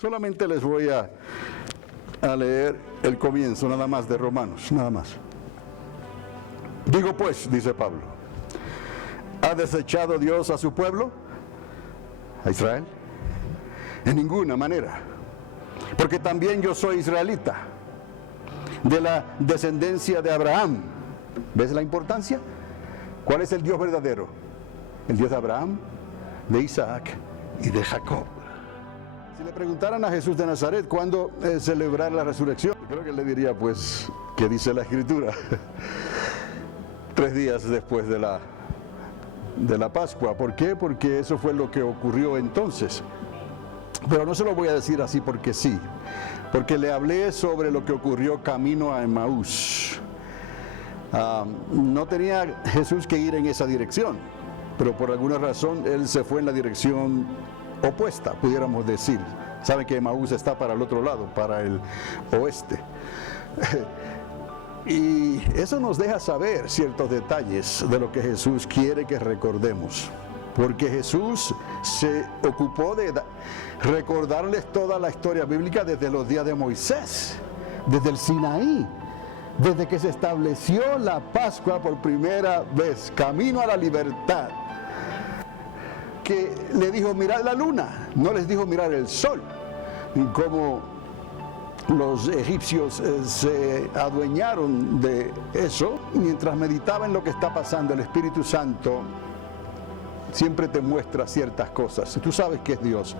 Solamente les voy a leer el comienzo nada más de Romanos, nada más. Digo pues, dice Pablo, ¿ha desechado Dios a su pueblo? ¿A Israel? En ninguna manera, porque también yo soy israelita, de la descendencia de Abraham. ¿Ves la importancia? ¿Cuál es el Dios verdadero? El Dios de Abraham, de Isaac y de Jacob. Si le preguntaran a Jesús de Nazaret cuándo celebrar la resurrección, creo que le diría, pues, ¿qué dice la Escritura? 3 días después de la Pascua. ¿Por qué? Porque eso fue lo que ocurrió entonces. Pero no se lo voy a decir así porque sí, porque le hablé sobre lo que ocurrió camino a Emaús. No tenía Jesús que ir en esa dirección, pero por alguna razón él se fue en la dirección opuesta, pudiéramos decir. Saben que Emaús está para el otro lado, para el oeste. Y eso nos deja saber ciertos detalles de lo que Jesús quiere que recordemos. Porque Jesús se ocupó de recordarles toda la historia bíblica desde los días de Moisés, desde el Sinaí, desde que se estableció la Pascua por primera vez, camino a la libertad. Que le dijo mirad la luna, no les dijo mirar el sol, como los egipcios se adueñaron de eso. Mientras meditaba en lo que está pasando, el Espíritu Santo siempre te muestra ciertas cosas. Tú sabes que es Dios,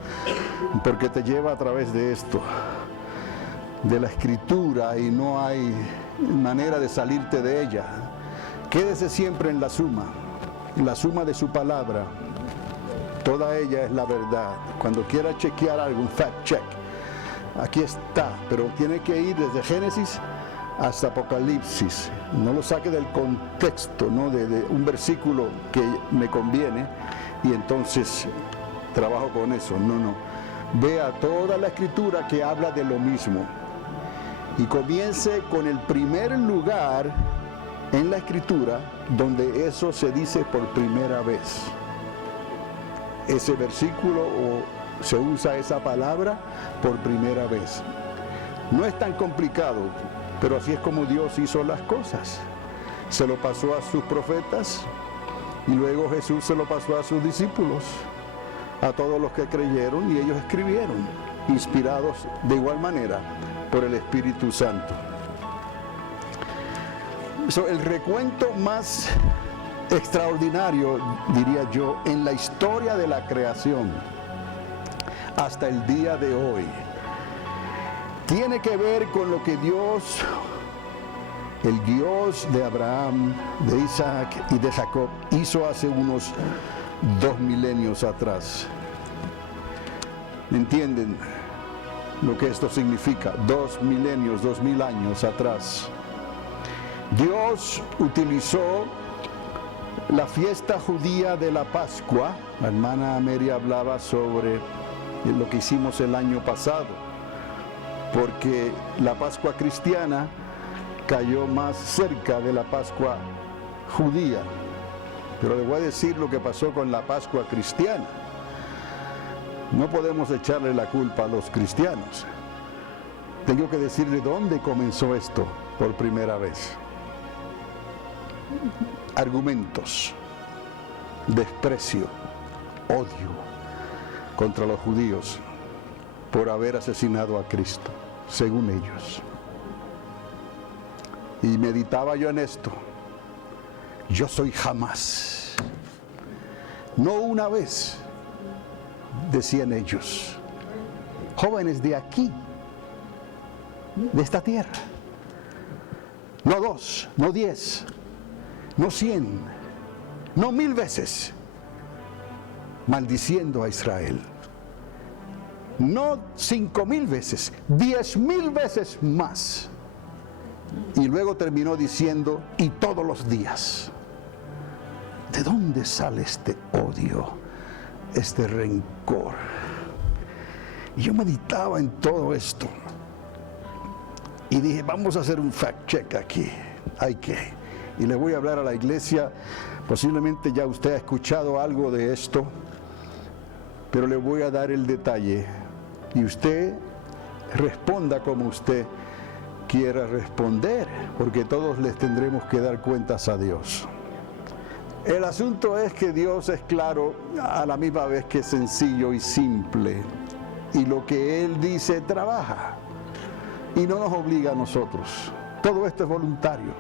porque te lleva a través de esto, de la Escritura, y no hay manera de salirte de ella. Quédese siempre en la suma de su palabra. Toda ella es la verdad. Cuando quiera chequear algo, un fact check, aquí está, pero tiene que ir desde Génesis hasta Apocalipsis. No lo saque del contexto, ¿no? de un versículo que me conviene y entonces trabajo con eso. No. Vea toda la Escritura que habla de lo mismo. Y comience con el primer lugar en la Escritura donde eso se dice por primera vez. Ese versículo o se usa esa palabra por primera vez. No es tan complicado, pero así es como Dios hizo las cosas. Se lo pasó a sus profetas y luego Jesús se lo pasó a sus discípulos, a todos los que creyeron, y ellos escribieron, inspirados de igual manera por el Espíritu Santo. El recuento más extraordinario, diría yo, en la historia de la creación hasta el día de hoy, tiene que ver con lo que Dios, el Dios de Abraham, de Isaac y de Jacob, hizo hace unos 2 milenios atrás. ¿Entienden lo que esto significa? 2 milenios, 2000 años atrás. Dios utilizó la fiesta judía de la Pascua. La hermana Mary hablaba sobre lo que hicimos el año pasado, porque la Pascua cristiana cayó más cerca de la Pascua judía. Pero le voy a decir lo que pasó con la Pascua cristiana. No podemos echarle la culpa a los cristianos. Tengo que decirle dónde comenzó esto por primera vez. Argumentos, desprecio, odio contra los judíos por haber asesinado a Cristo, según ellos. Y meditaba yo en esto. Yo soy jamás. No una vez, decían ellos, jóvenes de aquí, de esta tierra. No 2, no 10, no 100, no 1000 veces, maldiciendo a Israel. No 5000 veces, 10,000 veces más. Y luego terminó diciendo, y todos los días. ¿De dónde sale este odio, este rencor? Y yo meditaba en todo esto. Y dije, vamos a hacer un fact check aquí. Hay que. Y le voy a hablar a la iglesia. Posiblemente ya usted ha escuchado algo de esto, pero le voy a dar el detalle Y usted responda como usted quiera responder, porque todos les tendremos que dar cuentas a Dios. El asunto es que Dios es claro a la misma vez que sencillo y simple, y lo que Él dice trabaja, y no nos obliga a nosotros. Todo esto es voluntario.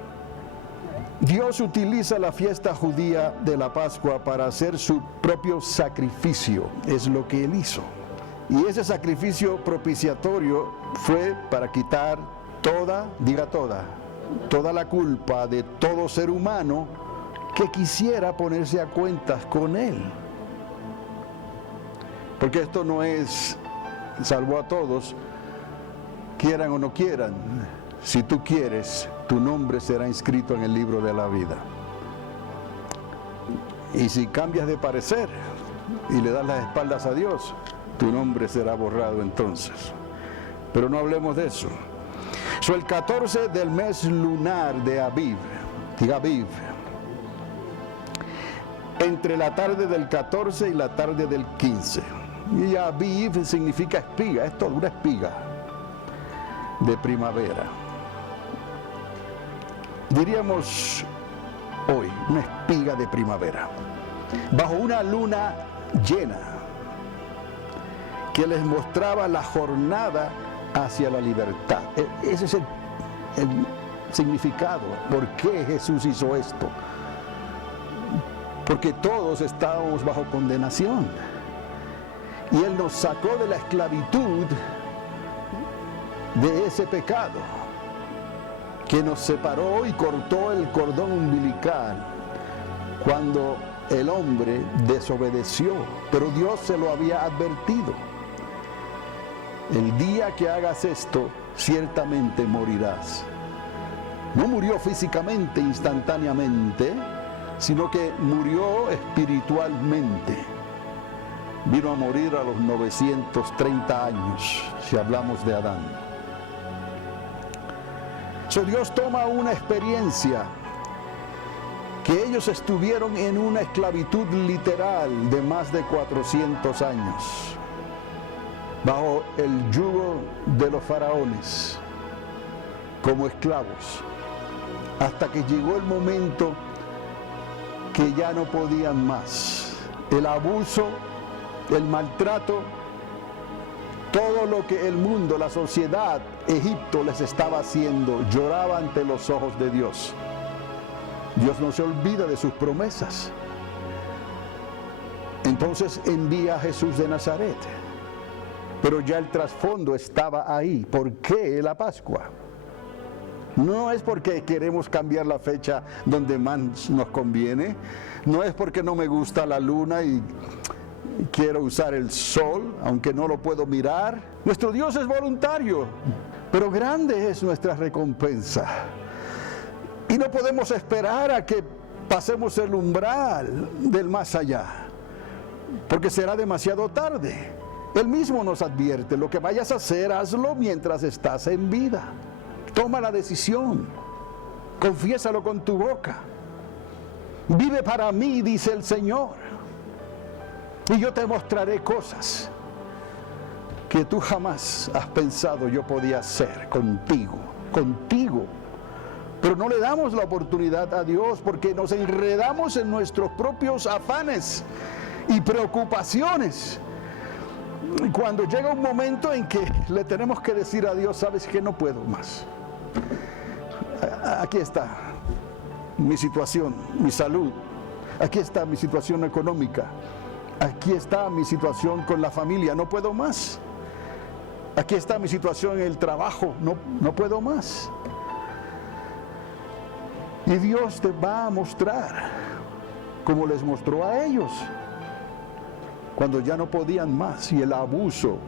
Dios utiliza la fiesta judía de la Pascua para hacer su propio sacrificio, es lo que Él hizo. Y ese sacrificio propiciatorio fue para quitar toda la culpa de todo ser humano que quisiera ponerse a cuentas con Él. Porque esto no es salvo a todos, quieran o no quieran. Si tú quieres, tu nombre será inscrito en el libro de la vida. Y si cambias de parecer y le das las espaldas a Dios, tu nombre será borrado entonces. Pero no hablemos de eso. El 14 del mes lunar de Aviv, entre la tarde del 14 y la tarde del 15. Y Aviv significa espiga, es toda una espiga de primavera. Diríamos hoy, una espiga de primavera, bajo una luna llena, que les mostraba la jornada hacia la libertad. Ese es el significado. ¿Por qué Jesús hizo esto? Porque todos estábamos bajo condenación. Y Él nos sacó de la esclavitud de ese pecado que nos separó y cortó el cordón umbilical cuando el hombre desobedeció. Pero Dios se lo había advertido. El día que hagas esto, ciertamente morirás. No murió físicamente, instantáneamente, sino que murió espiritualmente. Vino a morir a los 930 años, si hablamos de Adán. Dios toma una experiencia que ellos estuvieron en una esclavitud literal de más de 400 años, bajo el yugo de los faraones, como esclavos, hasta que llegó el momento que ya no podían más. El abuso, el maltrato, todo lo que el mundo, la sociedad, Egipto les estaba haciendo, lloraba ante los ojos de Dios. Dios no se olvida de sus promesas. Entonces envía a Jesús de Nazaret. Pero ya el trasfondo estaba ahí. ¿Por qué la Pascua? No es porque queremos cambiar la fecha donde más nos conviene. No es porque no me gusta la luna y quiero usar el sol, aunque no lo puedo mirar. Nuestro Dios es voluntario, pero grande es nuestra recompensa. Y no podemos esperar a que pasemos el umbral del más allá, porque será demasiado tarde. Él mismo nos advierte: lo que vayas a hacer, hazlo mientras estás en vida. Toma la decisión, confiésalo con tu boca. Vive para mí, dice el Señor, y yo te mostraré cosas que tú jamás has pensado yo podía hacer contigo. Pero no le damos la oportunidad a Dios porque nos enredamos en nuestros propios afanes y preocupaciones. Cuando llega un momento en que le tenemos que decir a Dios: sabes que no puedo más. Aquí está mi situación, mi salud. Aquí está mi situación económica. Aquí está mi situación con la familia, no puedo más. Aquí está mi situación en el trabajo, no puedo más. Y Dios te va a mostrar, como les mostró a ellos, cuando ya no podían más y el abuso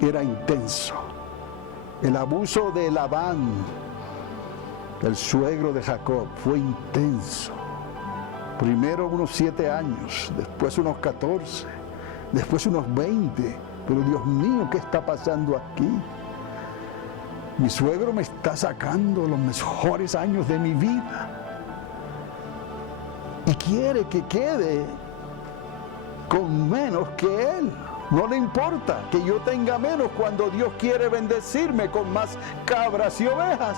era intenso. El abuso de Labán, el suegro de Jacob, fue intenso. Primero unos 7 años, después unos 14, después unos 20. Pero Dios mío, ¿qué está pasando aquí? Mi suegro me está sacando los mejores años de mi vida y quiere que quede con menos que él. No le importa que yo tenga menos cuando Dios quiere bendecirme con más cabras y ovejas.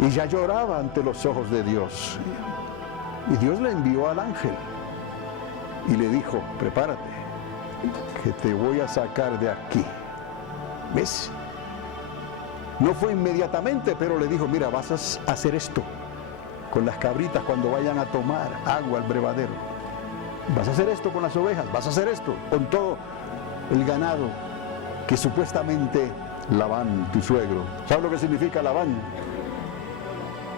Y ya lloraba ante los ojos de Dios. Y Dios le envió al ángel y le dijo, prepárate, que te voy a sacar de aquí. ¿Ves? No fue inmediatamente, pero le dijo, mira, vas a hacer esto con las cabritas cuando vayan a tomar agua al brevadero. Vas a hacer esto con las ovejas, vas a hacer esto con todo el ganado que supuestamente Labán, tu suegro. ¿Sabes lo que significa Labán?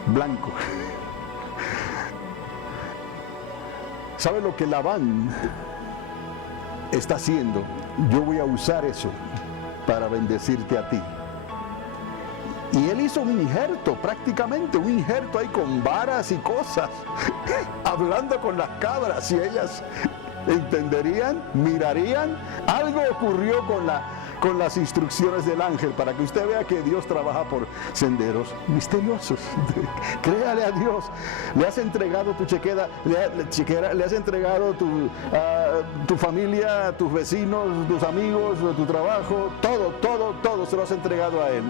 Blanco. ¿Sabes lo que Labán está haciendo? Yo voy a usar eso para bendecirte a ti. Y él hizo un injerto, prácticamente un injerto ahí con varas y cosas, hablando con las cabras, y ellas entenderían, mirarían. Algo ocurrió con las instrucciones del ángel, para que usted vea que Dios trabaja por senderos misteriosos. Créale a Dios. Le has entregado tu chequera, le has entregado tu familia, tus vecinos, tus amigos, tu trabajo, todo se lo has entregado a Él.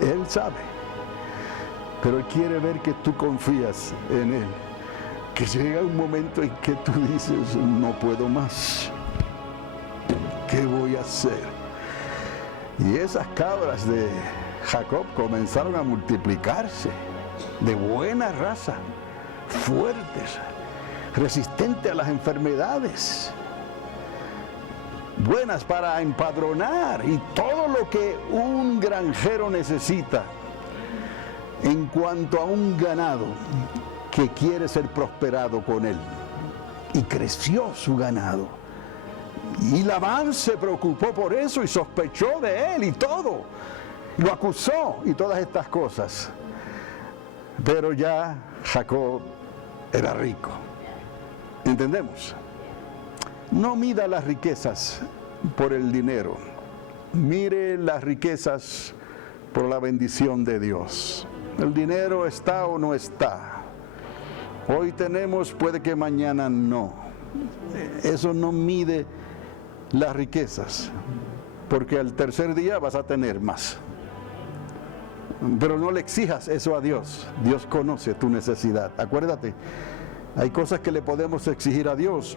Él sabe, pero Él quiere ver que tú confías en Él, que llega un momento en que tú dices, no puedo más, ¿qué voy a hacer? Y esas cabras de Jacob comenzaron a multiplicarse, de buena raza, fuertes, resistentes a las enfermedades, buenas para empadronar, y todo lo que un granjero necesita en cuanto a un ganado que quiere ser prosperado con él. Y creció su ganado. Y Labán se preocupó por eso y sospechó de él y todo. Lo acusó y todas estas cosas. Pero ya Jacob era rico. ¿Entendemos? No mida las riquezas por el dinero. Mire las riquezas por la bendición de Dios. El dinero está o no está. Hoy tenemos, puede que mañana no. Eso no mide las riquezas, porque al tercer día vas a tener más. Pero no le exijas eso a Dios. Dios conoce tu necesidad. Acuérdate, hay cosas que le podemos exigir a Dios,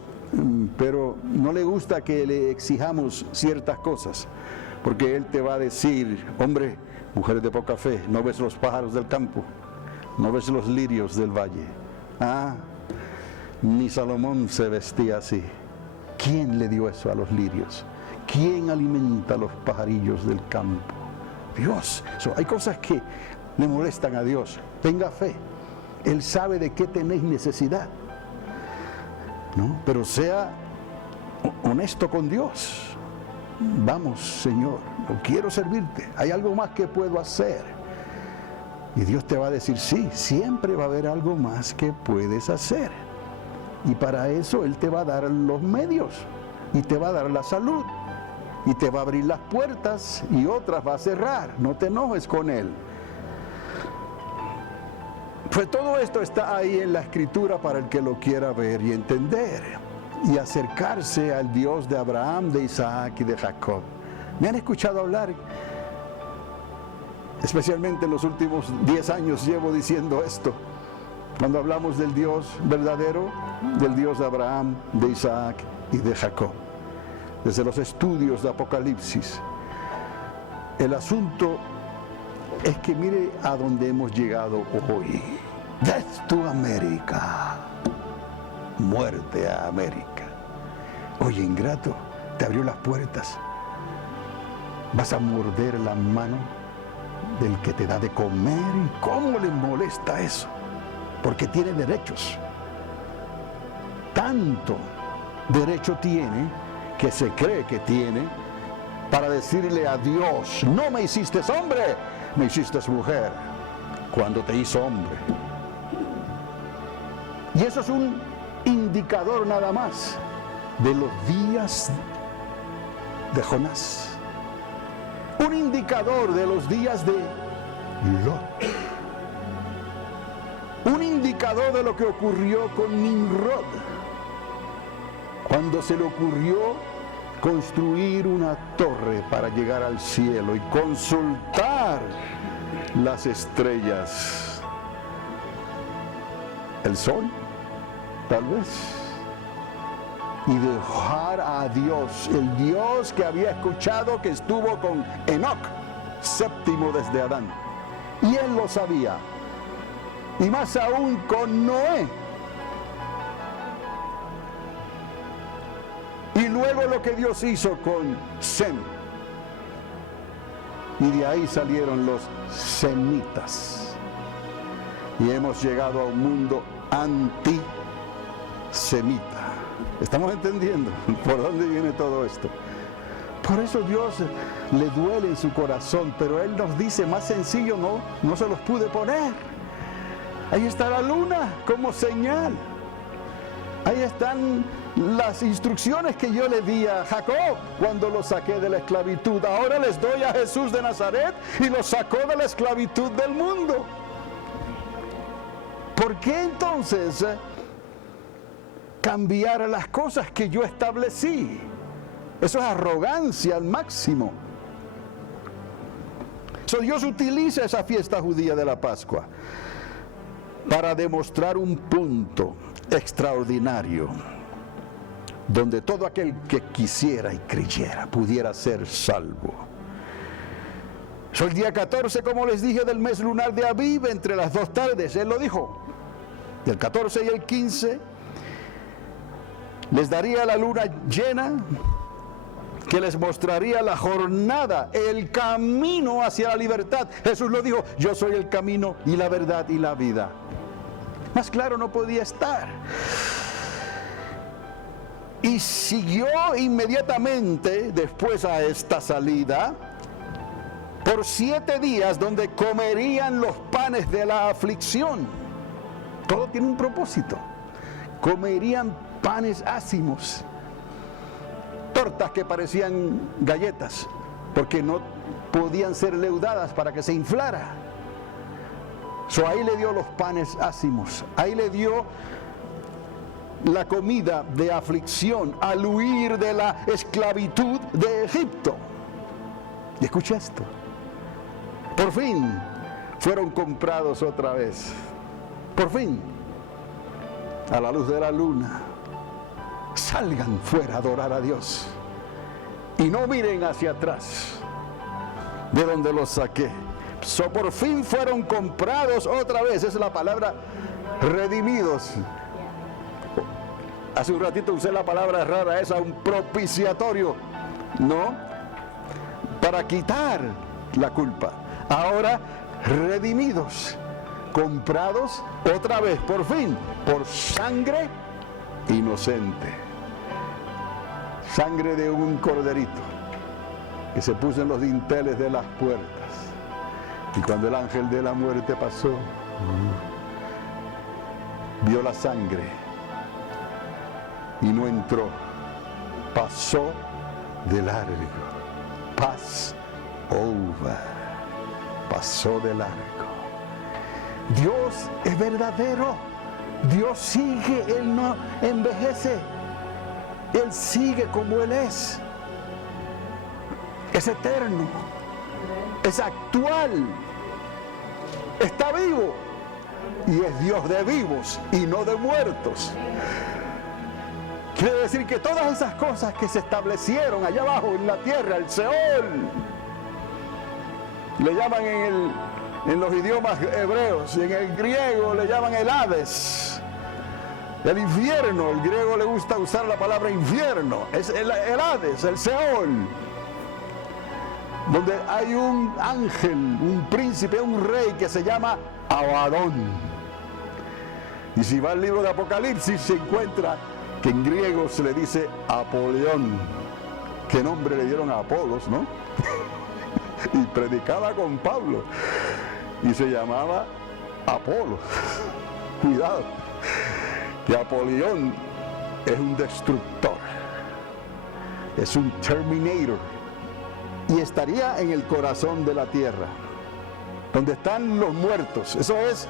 pero no le gusta que le exijamos ciertas cosas, porque Él te va a decir, hombre, mujeres de poca fe, ¿no ves los pájaros del campo? ¿No ves los lirios del valle? Ah, ni Salomón se vestía así. ¿Quién le dio eso a los lirios? ¿Quién alimenta a los pajarillos del campo? Dios. Hay cosas que le molestan a Dios. Tenga fe. Él sabe de qué tenéis necesidad, ¿no? Pero sea honesto con Dios. Vamos, Señor, yo quiero servirte. ¿Hay algo más que puedo hacer? Y Dios te va a decir, sí, siempre va a haber algo más que puedes hacer. Y para eso Él te va a dar los medios, y te va a dar la salud, y te va a abrir las puertas, y otras va a cerrar. No te enojes con Él. Pues todo esto está ahí en la Escritura para el que lo quiera ver y entender, y acercarse al Dios de Abraham, de Isaac y de Jacob. Me han escuchado hablar, especialmente en los últimos 10 años llevo diciendo esto, cuando hablamos del Dios verdadero, del Dios de Abraham, de Isaac y de Jacob. Desde los estudios de Apocalipsis, el asunto es que mire a dónde hemos llegado hoy. Death to America. Muerte a América. Oye, ingrato, te abrió las puertas. Vas a morder la mano del que te da de comer. ¿Y cómo le molesta eso? Porque tiene derechos. Tanto derecho tiene, que se cree que tiene, para decirle a Dios, no me hiciste hombre, me hiciste mujer, cuando te hizo hombre. Y eso es un indicador nada más de los días de Jonás. Un indicador de los días de Lot. Un indicador de lo que ocurrió con Nimrod. cuando se le ocurrió construir una torre para llegar al cielo y consultar las estrellas, el sol, tal vez, y dejar a Dios, el Dios que había escuchado que estuvo con Enoc, séptimo desde Adán, y él lo sabía, y más aún con Noé. Y luego lo que Dios hizo con Sem. Y de ahí salieron los semitas. Y hemos llegado a un mundo antisemita. ¿Estamos entendiendo por dónde viene todo esto? Por eso Dios le duele en su corazón, pero Él nos dice, más sencillo no se los pude poner. Ahí está la luna como señal. Ahí están las instrucciones que yo le di a Jacob cuando lo saqué de la esclavitud. Ahora les doy a Jesús de Nazaret y lo sacó de la esclavitud del mundo. ¿Por qué entonces cambiar las cosas que yo establecí? Eso es arrogancia al máximo. Dios utiliza esa fiesta judía de la Pascua para demostrar un punto extraordinario donde todo aquel que quisiera y creyera pudiera ser salvo. El día 14, como les dije, del mes lunar de Abib, entre las 2 tardes, Él lo dijo, del 14 y el 15 les daría la luna llena, que les mostraría la jornada, el camino hacia la libertad. Jesús lo dijo, yo soy el camino y la verdad y la vida. Más claro no podía estar. Y siguió inmediatamente después a esta salida por 7 días donde comerían los panes de la aflicción. Todo tiene un propósito. Comerían panes ácimos, tortas que parecían galletas, porque no podían ser leudadas para que se inflara. Ahí le dio los panes ácimos, ahí le dio la comida de aflicción al huir de la esclavitud de Egipto. Y escucha esto, por fin fueron comprados otra vez, por fin, a la luz de la luna. Salgan fuera a adorar a Dios y no miren hacia atrás de donde los saqué. Por fin fueron comprados otra vez. Esa es la palabra redimidos. Hace un ratito usé la palabra rara esa, un propiciatorio, ¿no? Para quitar la culpa. Ahora redimidos, comprados otra vez, por fin, por sangre inocente. Sangre de un corderito que se puso en los dinteles de las puertas. Y cuando el ángel de la muerte pasó, vio la sangre y no entró, pasó de largo. Pass over, pasó de largo. Dios es verdadero, Dios sigue, Él no envejece, Él sigue como Él es eterno, es actual, está vivo y es Dios de vivos y no de muertos. Quiere decir que todas esas cosas que se establecieron allá abajo en la tierra, el Seol, le llaman en los idiomas hebreos, y en el griego le llaman el Hades, el infierno. El griego le gusta usar la palabra infierno, es el Hades, el Seol, donde hay un ángel, un príncipe, un rey que se llama Abadón. Y si va al libro de Apocalipsis se encuentra que en griego se le dice Apolión. ¿Qué nombre le dieron a Apolos, no? Y predicaba con Pablo y se llamaba Apolo. Cuidado, que Apolión es un destructor, es un terminator, y estaría en el corazón de la tierra, donde están los muertos. Eso es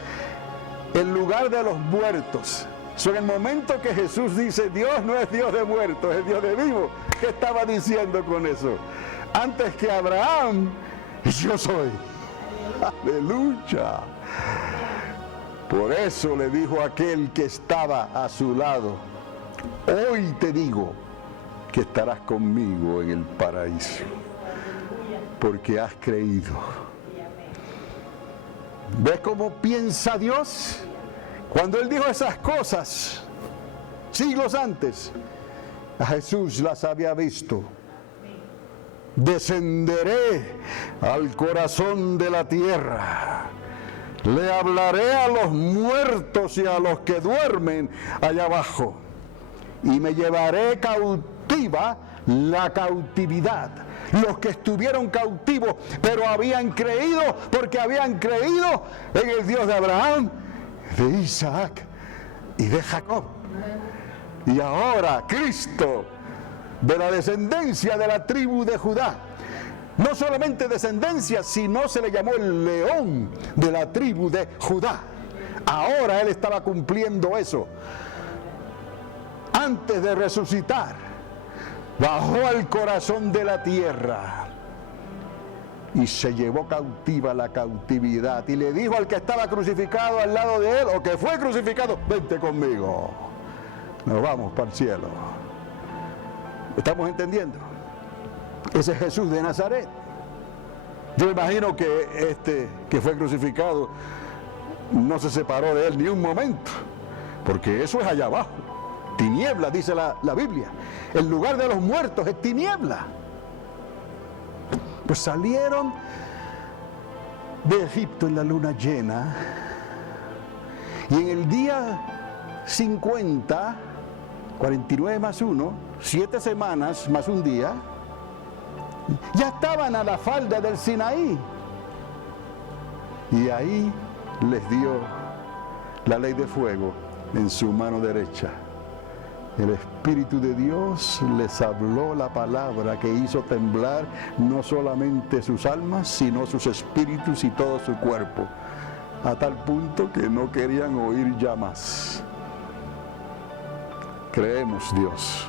el lugar de los muertos, En el momento que Jesús dice, Dios no es Dios de muertos, es Dios de vivos, ¿qué estaba diciendo con eso? Antes que Abraham, yo soy. Aleluya. Por eso le dijo aquel que estaba a su lado, hoy te digo que estarás conmigo en el paraíso, porque has creído. ¿Ves cómo piensa Dios? Cuando Él dijo esas cosas, siglos antes, a Jesús las había visto. Descenderé al corazón de la tierra. Le hablaré a los muertos y a los que duermen allá abajo. Y me llevaré cautiva la cautividad. Los que estuvieron cautivos, pero habían creído, porque habían creído en el Dios de Abraham, de Isaac y de Jacob. Y ahora Cristo, de la descendencia de la tribu de Judá, no solamente descendencia, sino se le llamó el león de la tribu de Judá. Ahora Él estaba cumpliendo eso. Antes de resucitar, bajó al corazón de la tierra y se llevó cautiva la cautividad y le dijo al que estaba crucificado al lado de Él, o que fue crucificado, vente conmigo, nos vamos para el cielo. ¿Estamos entendiendo? Ese es Jesús de Nazaret. Yo me imagino que este que fue crucificado no se separó de Él ni un momento, porque eso es allá abajo. Tiniebla, dice la Biblia. El lugar de los muertos es tiniebla. Pues salieron de Egipto en la luna llena, y en el día 50, 49 más 1, 7 semanas más un día, ya estaban a la falda del Sinaí. Y ahí les dio la ley de fuego en su mano derecha. El Espíritu de Dios les habló la palabra que hizo temblar no solamente sus almas, sino sus espíritus y todo su cuerpo, a tal punto que no querían oír ya más. Creemos Dios.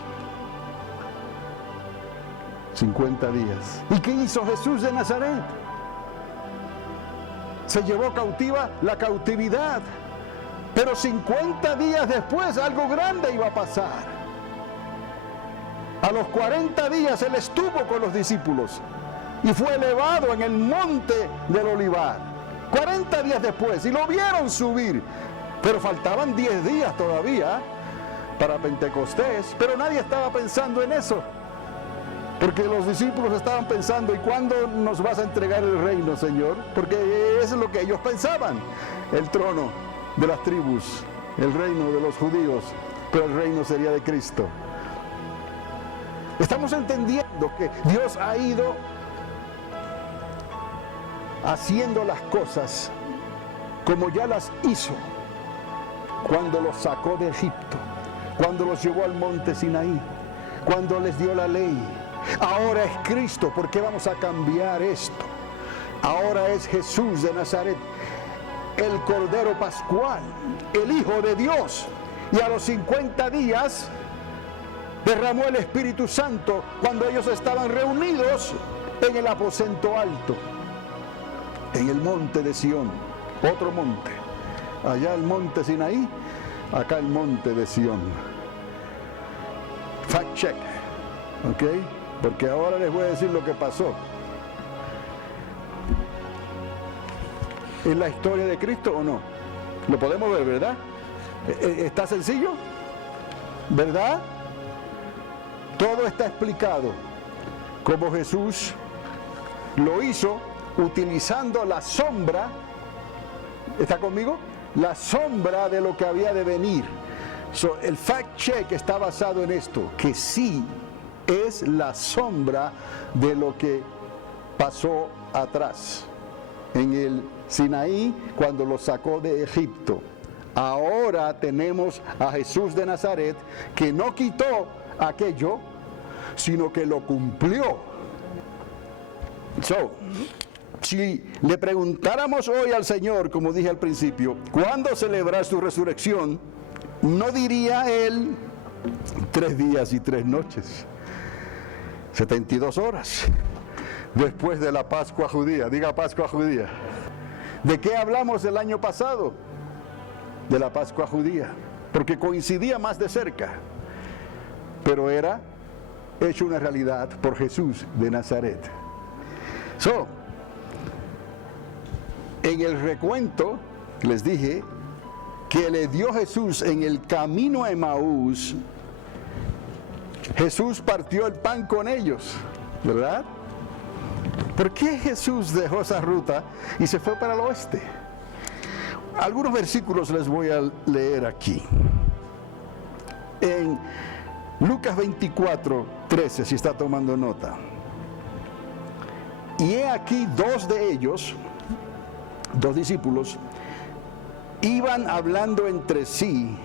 50 días. ¿Y qué hizo Jesús de Nazaret? Se llevó cautiva la cautividad. Pero 50 días después algo grande iba a pasar. A los 40 días Él estuvo con los discípulos y fue elevado en el monte del Olivar. 40 días después, y lo vieron subir, pero faltaban 10 días todavía para Pentecostés, pero nadie estaba pensando en eso, porque los discípulos estaban pensando, ¿y cuándo nos vas a entregar el reino, Señor? Porque eso es lo que ellos pensaban, el trono de las tribus, el reino de los judíos, pero el reino sería de Cristo. Estamos entendiendo que Dios ha ido haciendo las cosas como ya las hizo cuando los sacó de Egipto, cuando los llevó al monte Sinaí, cuando les dio la ley. Ahora es Cristo. ¿Por qué vamos a cambiar esto? Ahora es Jesús de Nazaret, el Cordero Pascual, el Hijo de Dios. Y a los 50 días derramó el Espíritu Santo cuando ellos estaban reunidos en el aposento alto, en el monte de Sión, otro monte. Allá el monte Sinaí, acá el monte de Sión. Fact check, ¿ok? Porque ahora les voy a decir lo que pasó. ¿Es la historia de Cristo o no? Lo podemos ver, ¿verdad? ¿Está sencillo? ¿Verdad? Todo está explicado. Como Jesús lo hizo utilizando la sombra. ¿Está conmigo? La sombra de lo que había de venir. El fact check está basado en esto, que sí es la sombra de lo que pasó atrás en el Sinaí cuando lo sacó de Egipto. Ahora tenemos a Jesús de Nazaret que no quitó aquello, sino que lo cumplió. Si le preguntáramos hoy al Señor, como dije al principio, ¿cuándo celebrar su resurrección? no diría él 3 días y 3 noches, 72 horas, después de la Pascua judía. Diga Pascua judía. ¿De qué hablamos el año pasado? De la Pascua judía, porque coincidía más de cerca, pero era hecho una realidad por Jesús de Nazaret. En el recuento les dije que le dio Jesús en el camino a Emaús, Jesús partió el pan con ellos, ¿verdad? ¿Por qué Jesús dejó esa ruta y se fue para el oeste? Algunos versículos les voy a leer aquí. En Lucas 24, 13, si está tomando nota. Y he aquí 2 de ellos, 2 discípulos, iban hablando entre sí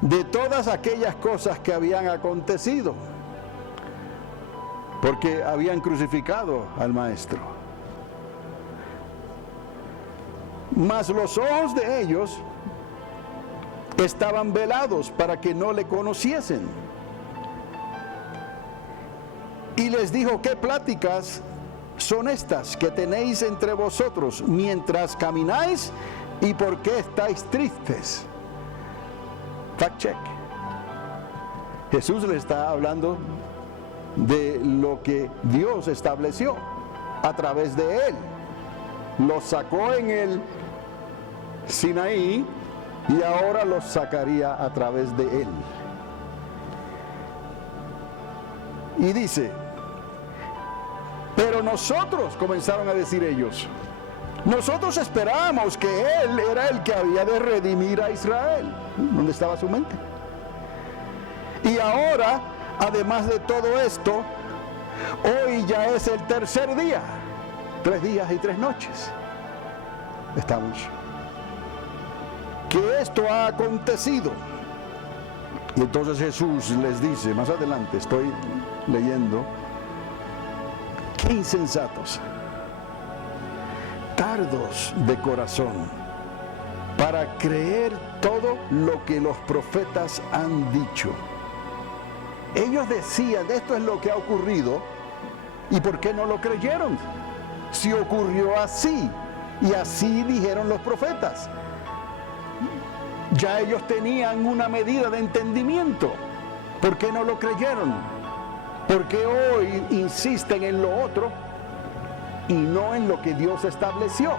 de todas aquellas cosas que habían acontecido, porque habían crucificado al Maestro. Mas los ojos de ellos estaban velados para que no le conociesen. Y les dijo: ¿qué pláticas son estas que tenéis entre vosotros mientras camináis? ¿Y por qué estáis tristes? Fact check. Jesús le está hablando de lo que Dios estableció a través de él. Los sacó en el Sinaí y ahora los sacaría a través de él. Y dice: pero nosotros, comenzaron a decir ellos, nosotros esperábamos que él era el que había de redimir a Israel. ¿Dónde estaba su mente? Y ahora, además de todo esto, hoy ya es el 3er día, 3 días y 3 noches. Estamos. Que esto ha acontecido. Y entonces Jesús les dice, más adelante, estoy leyendo: qué insensatos, tardos de corazón, para creer todo lo que los profetas han dicho. Ellos decían: esto es lo que ha ocurrido, ¿y por qué no lo creyeron? Si ocurrió así, y así dijeron los profetas. Ya ellos tenían una medida de entendimiento. ¿Por qué no lo creyeron? Porque hoy insisten en lo otro y no en lo que Dios estableció.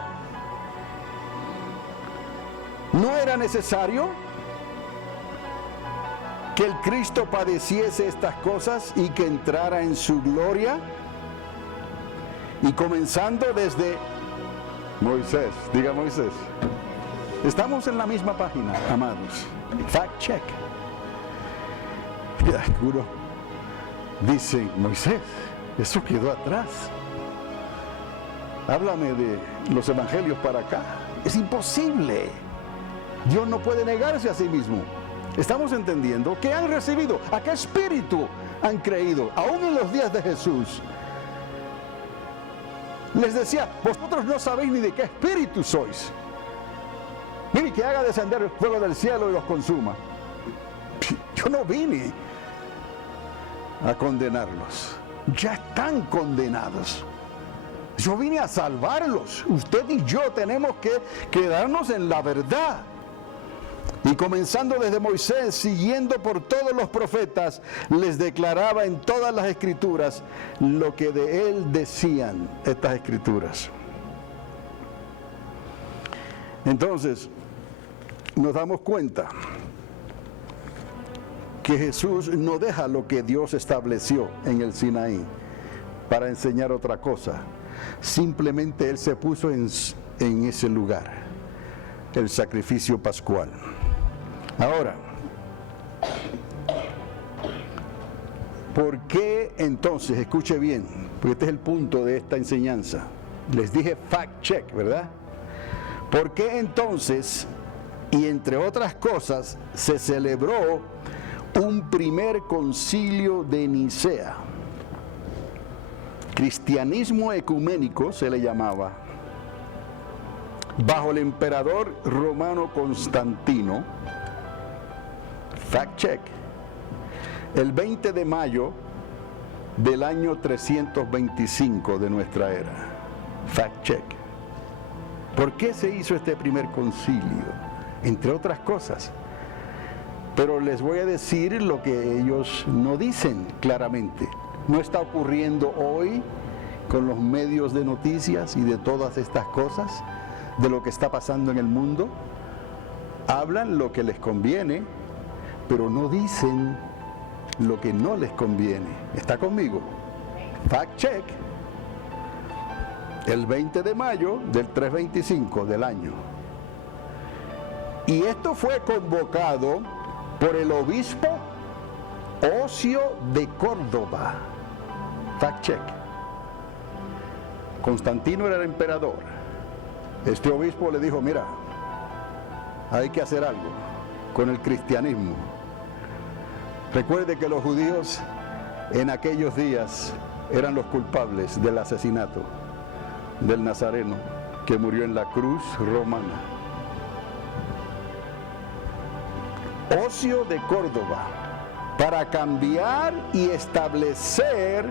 ¿No era necesario que el Cristo padeciese estas cosas y que entrara en su gloria? Y comenzando desde Moisés, diga Moisés. Estamos en la misma página, amados. Fact check. Y algunos dicen: Moisés, eso quedó atrás. Háblame de los evangelios para acá. Es imposible. Dios no puede negarse a sí mismo. Estamos entendiendo que han recibido, a qué espíritu han creído, aún en los días de Jesús. Les decía: vosotros no sabéis ni de qué espíritu sois. Mire, que haga descender el fuego del cielo y los consuma. Yo no vine a condenarlos. Ya están condenados. Yo vine a salvarlos. Usted y yo tenemos que quedarnos en la verdad. Y comenzando desde Moisés, siguiendo por todos los profetas, les declaraba en todas las escrituras lo que de él decían estas escrituras. Entonces, nos damos cuenta que Jesús no deja lo que Dios estableció en el Sinaí para enseñar otra cosa. Simplemente él se puso en ese lugar, el sacrificio pascual. Ahora, ¿por qué entonces? Escuche bien, porque este es el punto de esta enseñanza. Les dije fact check, ¿verdad? ¿Por qué entonces, y entre otras cosas, se celebró un primer concilio de Nicea? Cristianismo ecuménico se le llamaba, bajo el emperador romano Constantino, Fact check. El 20 de mayo del año 325 de nuestra era. Fact check. ¿Por qué se hizo este primer concilio? Entre otras cosas. Pero les voy a decir lo que ellos no dicen claramente. No está ocurriendo hoy con los medios de noticias y de todas estas cosas, de lo que está pasando en el mundo. Hablan lo que les conviene, pero no dicen lo que no les conviene. ¿Está conmigo? Fact check. El 20 de mayo del 325 del año. Y esto fue convocado por el obispo Ocio de Córdoba. Fact check. Constantino era el emperador. Este obispo le dijo, mira, hay que hacer algo con el cristianismo. Recuerde que los judíos en aquellos días eran los culpables del asesinato del Nazareno que murió en la cruz romana. Ocio de Córdoba, para cambiar y establecer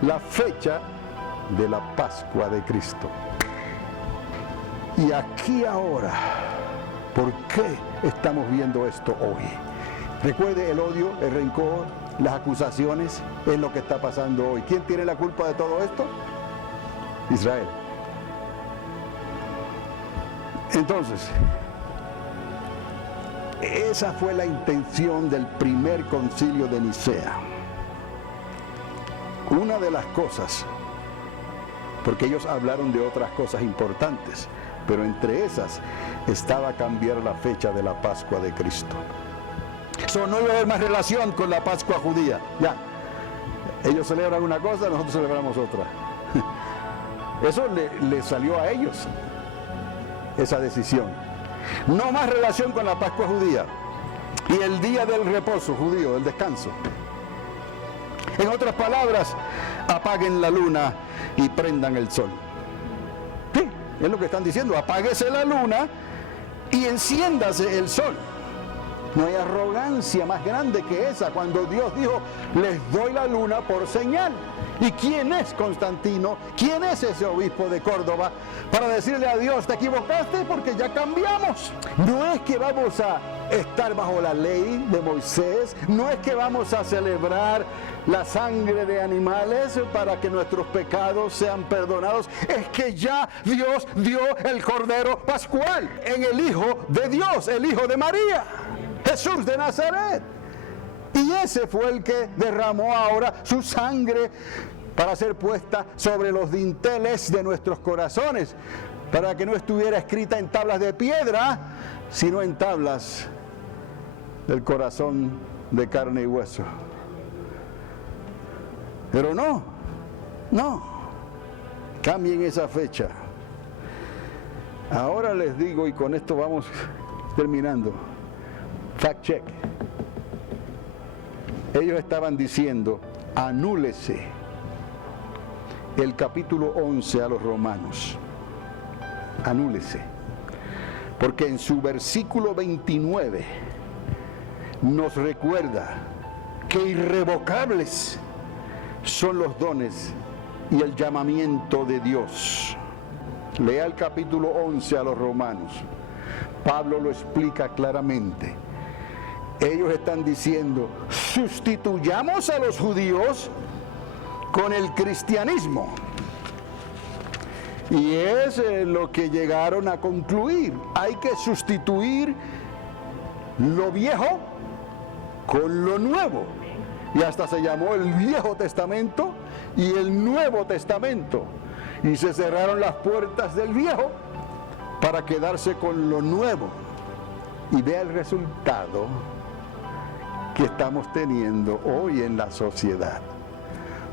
la fecha de la Pascua de Cristo. Y aquí ahora, ¿por qué estamos viendo esto hoy? Recuerde el odio, el rencor, las acusaciones, es lo que está pasando hoy. ¿Quién tiene la culpa de todo esto? Israel. Entonces, esa fue la intención del primer concilio de Nicea. Una de las cosas, porque ellos hablaron de otras cosas importantes, pero entre esas estaba cambiar la fecha de la Pascua de Cristo. Eso no iba a haber más relación con la Pascua judía. Ya, ellos celebran una cosa, nosotros celebramos otra. Eso le salió a ellos, esa decisión. No más relación con la Pascua judía y el día del reposo judío, del descanso. En otras palabras, apaguen la luna y prendan el sol. Sí, es lo que están diciendo, apáguese la luna y enciéndase el sol. No hay arrogancia más grande que esa cuando Dios dijo, les doy la luna por señal. ¿Y quién es Constantino? ¿Quién es ese obispo de Córdoba? Para decirle a Dios, te equivocaste porque ya cambiamos. No es que vamos a estar bajo la ley de Moisés, no es que vamos a celebrar la sangre de animales para que nuestros pecados sean perdonados, es que ya Dios dio el Cordero Pascual en el Hijo de Dios, el Hijo de María, Jesús de Nazaret. Y ese fue el que derramó ahora su sangre para ser puesta sobre los dinteles de nuestros corazones, para que no estuviera escrita en tablas de piedra, sino en tablas del corazón de carne y hueso. Pero no, cambien esa fecha. Ahora les digo, y con esto vamos terminando, fact check. Ellos estaban diciendo, anúlese el capítulo 11 a los romanos. Anúlese. Porque en su versículo 29 nos recuerda que irrevocables son los dones y el llamamiento de Dios. Lea el capítulo 11 a los romanos. Pablo lo explica claramente. Ellos están diciendo, sustituyamos a los judíos con el cristianismo. Y es lo que llegaron a concluir. Hay que sustituir lo viejo con lo nuevo. Y hasta se llamó el Viejo Testamento y el Nuevo Testamento. Y se cerraron las puertas del viejo para quedarse con lo nuevo. Y vea el resultado que estamos teniendo hoy en la sociedad.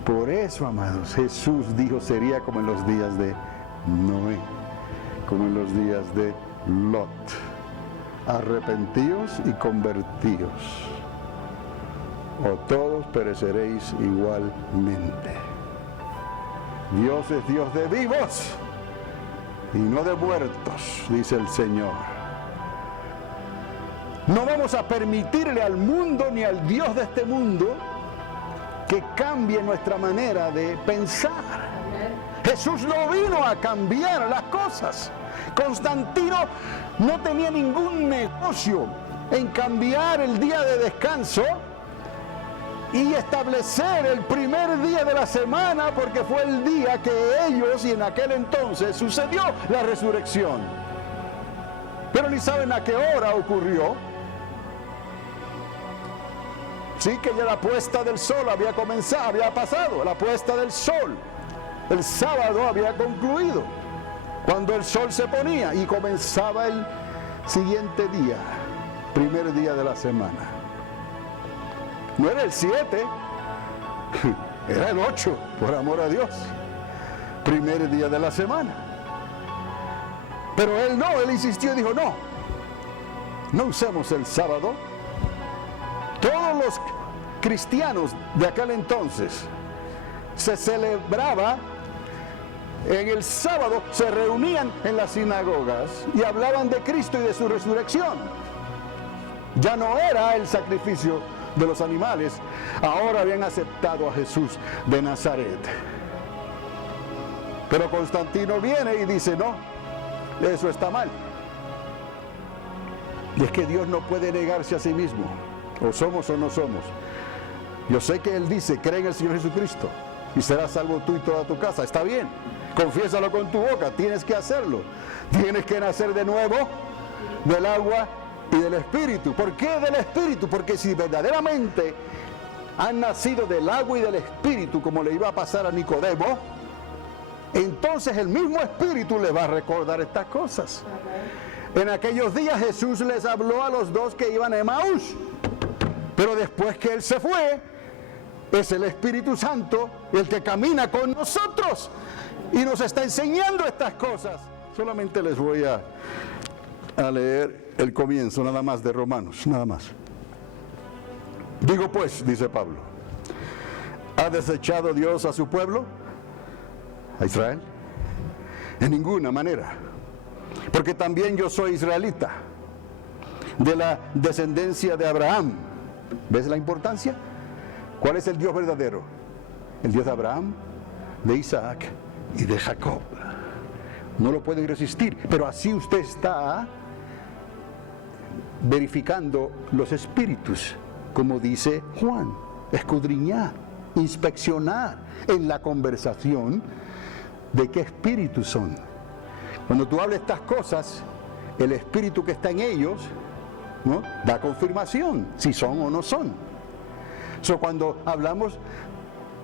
Por eso, amados, Jesús dijo sería como en los días de Noé, como en los días de Lot. Arrepentíos y convertíos, o todos pereceréis igualmente. Dios es Dios de vivos y no de muertos, dice el Señor. No vamos a permitirle al mundo ni al Dios de este mundo que cambie nuestra manera de pensar. Jesús no vino a cambiar las cosas. Constantino no tenía ningún negocio en cambiar el día de descanso y establecer el primer día de la semana, porque fue el día que ellos y en aquel entonces sucedió la resurrección. Pero ni saben a qué hora ocurrió. Sí, que ya la puesta del sol había comenzado, había pasado, la puesta del sol. El sábado había concluido, cuando el sol se ponía y comenzaba el siguiente día, primer día de la semana. No era el 7, era el 8, por amor a Dios, primer día de la semana. Pero él no, él insistió y dijo, no usemos el sábado. Todos los cristianos de aquel entonces se celebraba en el sábado, se reunían en las sinagogas y hablaban de Cristo y de su resurrección. Ya no era el sacrificio de los animales, ahora habían aceptado a Jesús de Nazaret. Pero Constantino viene y dice, no, eso está mal. Y es que Dios no puede negarse a sí mismo, o somos o no somos. Yo sé que Él dice, cree en el Señor Jesucristo y serás salvo tú y toda tu casa. Está bien, confiésalo con tu boca, tienes que hacerlo. Tienes que nacer de nuevo del agua y del Espíritu. ¿Por qué del Espíritu? Porque si verdaderamente han nacido del agua y del Espíritu, como le iba a pasar a Nicodemo, entonces el mismo Espíritu les va a recordar estas cosas. En aquellos días Jesús les habló a los dos que iban a Emaús, pero después que Él se fue, es el Espíritu Santo el que camina con nosotros y nos está enseñando estas cosas. Solamente les voy a leer el comienzo nada más de Romanos, nada más. Digo pues, dice Pablo, ¿ha desechado Dios a su pueblo? ¿A Israel? En ninguna manera. Porque también yo soy israelita, de la descendencia de Abraham. ¿Ves la importancia? ¿Cuál es el Dios verdadero? El Dios de Abraham, de Isaac y de Jacob. No lo pueden resistir, pero así usted está verificando los espíritus, como dice Juan, escudriñar, inspeccionar en la conversación de qué espíritus son. Cuando tú hablas estas cosas, el espíritu que está en ellos, ¿no?, da confirmación si son o no son. Cuando hablamos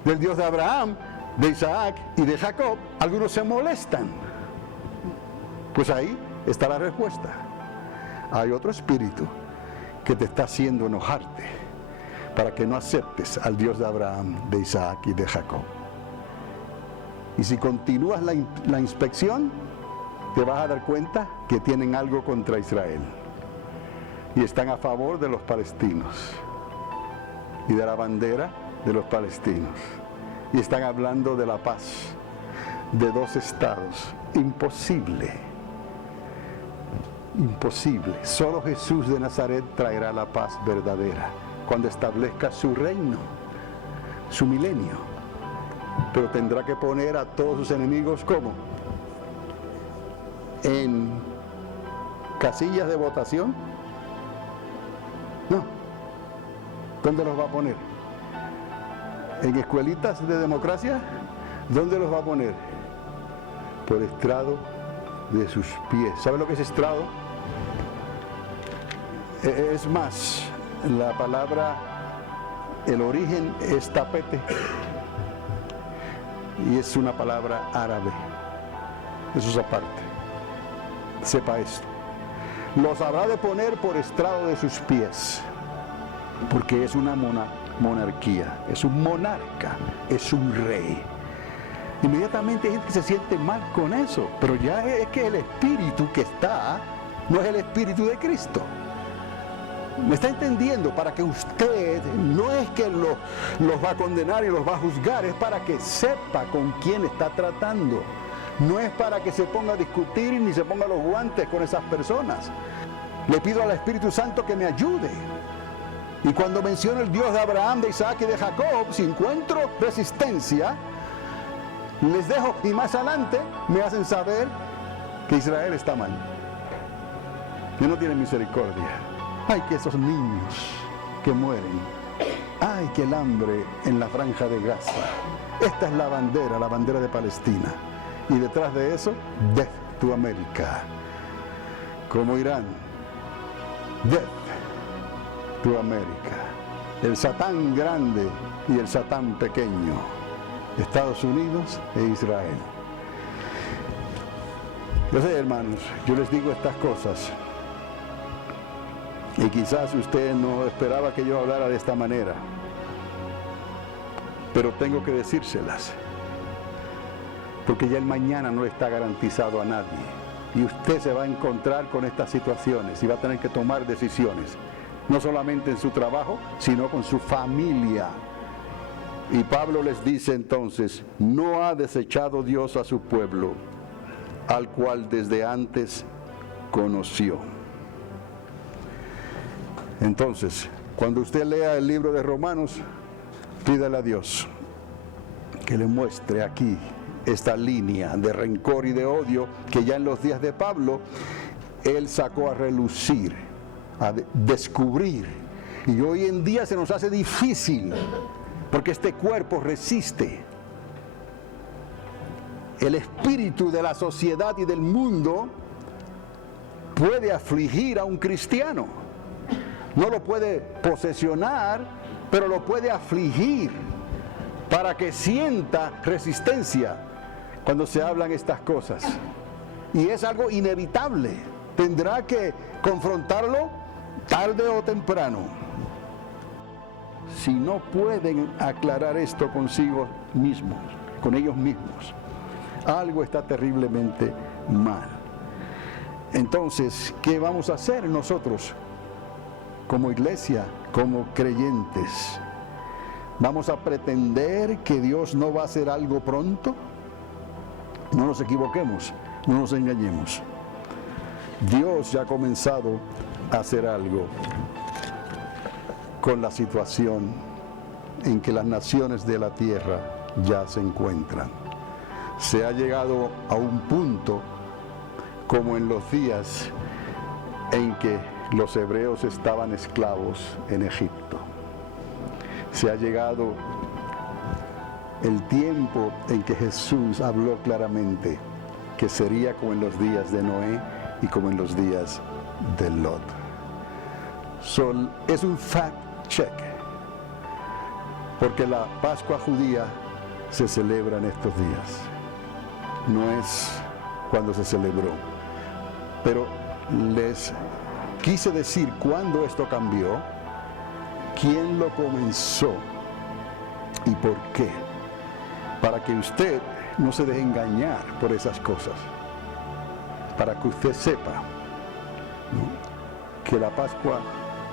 del Dios de Abraham, de Isaac y de Jacob, algunos se molestan. Pues ahí está la respuesta. Hay otro espíritu que te está haciendo enojarte para que no aceptes al Dios de Abraham, de Isaac y de Jacob. Y si continúas la inspección, te vas a dar cuenta que tienen algo contra Israel y están a favor de los palestinos y de la bandera de los palestinos y están hablando de la paz de dos estados. Imposible, imposible. Solo Jesús de Nazaret traerá la paz verdadera cuando establezca su reino, su milenio, pero tendrá que poner a todos sus enemigos ¿cómo? En casillas de votación. No. ¿Dónde los va a poner? ¿En escuelitas de democracia? ¿Dónde los va a poner? Por estrado de sus pies. ¿Sabe lo que es estrado? Es más, la palabra, el origen es tapete y es una palabra árabe. Eso es aparte. Sepa esto. Los habrá de poner por estrado de sus pies, porque es una monarquía, es un monarca, es un rey. Inmediatamente hay gente que se siente mal con eso, pero ya es que el espíritu que está no es el espíritu de Cristo. ¿Me está entendiendo? Para que usted, no es que los va a condenar y los va a juzgar, es para que sepa con quién está tratando. No es para que se ponga a discutir ni se ponga los guantes con esas personas. Le pido al Espíritu Santo que me ayude. Y cuando menciono el Dios de Abraham, de Isaac y de Jacob, si encuentro resistencia, les dejo y más adelante me hacen saber que Israel está mal. Que no tiene misericordia. Ay, que esos niños que mueren. Ay, que el hambre en la franja de Gaza. Esta es la bandera de Palestina. Y detrás de eso, Death to America. Como Irán. Death to America. El Satán grande y el Satán pequeño. Estados Unidos e Israel. Yo sé, hermanos, yo les digo estas cosas. Y quizás usted no esperaba que yo hablara de esta manera. Pero tengo que decírselas. Porque ya el mañana no está garantizado a nadie. Y usted se va a encontrar con estas situaciones y va a tener que tomar decisiones. No solamente en su trabajo, sino con su familia. Y Pablo les dice entonces, no ha desechado Dios a su pueblo, al cual desde antes conoció. Entonces, cuando usted lea el libro de Romanos, pídale a Dios que le muestre aquí esta línea de rencor y de odio que ya en los días de Pablo él sacó a relucir, a descubrir. Y hoy en día se nos hace difícil porque este cuerpo resiste. El espíritu de la sociedad y del mundo puede afligir a un cristiano. No lo puede posesionar, pero lo puede afligir para que sienta resistencia cuando se hablan estas cosas. Y es algo inevitable. Tendrá que confrontarlo tarde o temprano. Si no pueden aclarar esto consigo mismos, con ellos mismos, algo está terriblemente mal. Entonces, ¿qué vamos a hacer nosotros como iglesia, como creyentes? ¿Vamos a pretender que Dios no va a hacer algo pronto? No nos equivoquemos, no nos engañemos. Dios ya ha comenzado a hacer algo con la situación en que las naciones de la tierra ya se encuentran. Se ha llegado a un punto como en los días en que los hebreos estaban esclavos en Egipto. Se ha llegado el tiempo en que Jesús habló claramente que sería como en los días de Noé y como en los días de Lot. Es un fact check, porque la Pascua judía se celebra en estos días. No es cuando se celebró, pero les quise decir cuándo esto cambió, quién lo comenzó y por qué, para que usted no se deje engañar por esas cosas, para que usted sepa, ¿no?, que la Pascua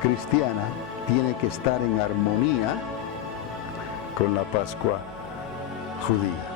cristiana tiene que estar en armonía con la Pascua judía.